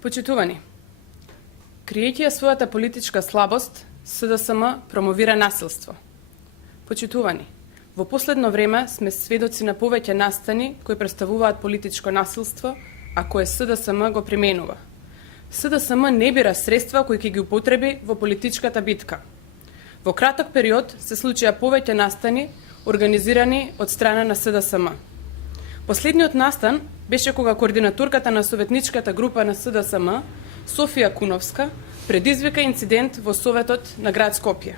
Почитувани, криејќи ја својата политичка слабост, СДСМ промовира насилство. Почитувани, во последно време сме сведоци на повеќе настани кои представуваат политичко насилство, а кое СДСМ го применува. СДСМ не бира средства кои ќе ги употреби во политичката битка. Во краток период се случија повеќе настани организирани од страна на СДСМ. Последниот настан беше кога координаторката на советничката група на СДСМ, Софија Куновска, предизвика инцидент во Советот на град Скопје.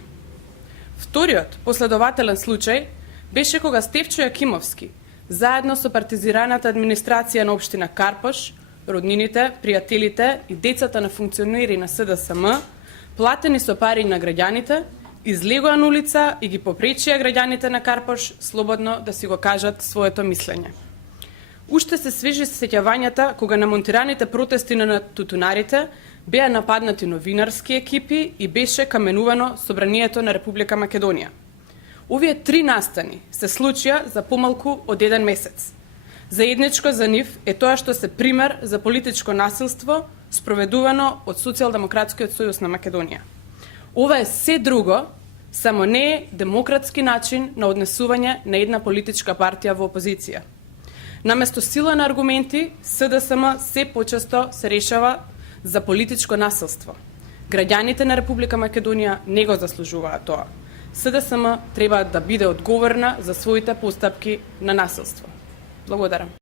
Вториот последователен случај беше кога Стефчо Јакимовски, заедно со партизираната администрација на општина Карпош, роднините, пријателите и децата на функционери на СДСМ, платени со пари на граѓаните, излегоа на улица и ги попречија граѓаните на Карпош слободно да си го кажат своето мислење. Уште се свежи сеќавањата кога на монтираните протести на тутунарите беа нападнати новинарски екипи и беше каменувано собранието на Република Македонија. Овие 3 настани се случија за помалку од 1 месец. Заедничко за нив е тоа што се пример за политичко насилство спроведувано од Социјалдемократскиот сојуз на Македонија. Ова е се друго, само не е демократски начин на однесување на една политичка партија во опозиција. Наместо сила на аргументи, СДСМ се почесто се решава за политичко насилство. Граѓаните на Република Македонија не го заслужуваат тоа. СДСМ треба да биде одговорна за своите постапки на насилство. Благодарам.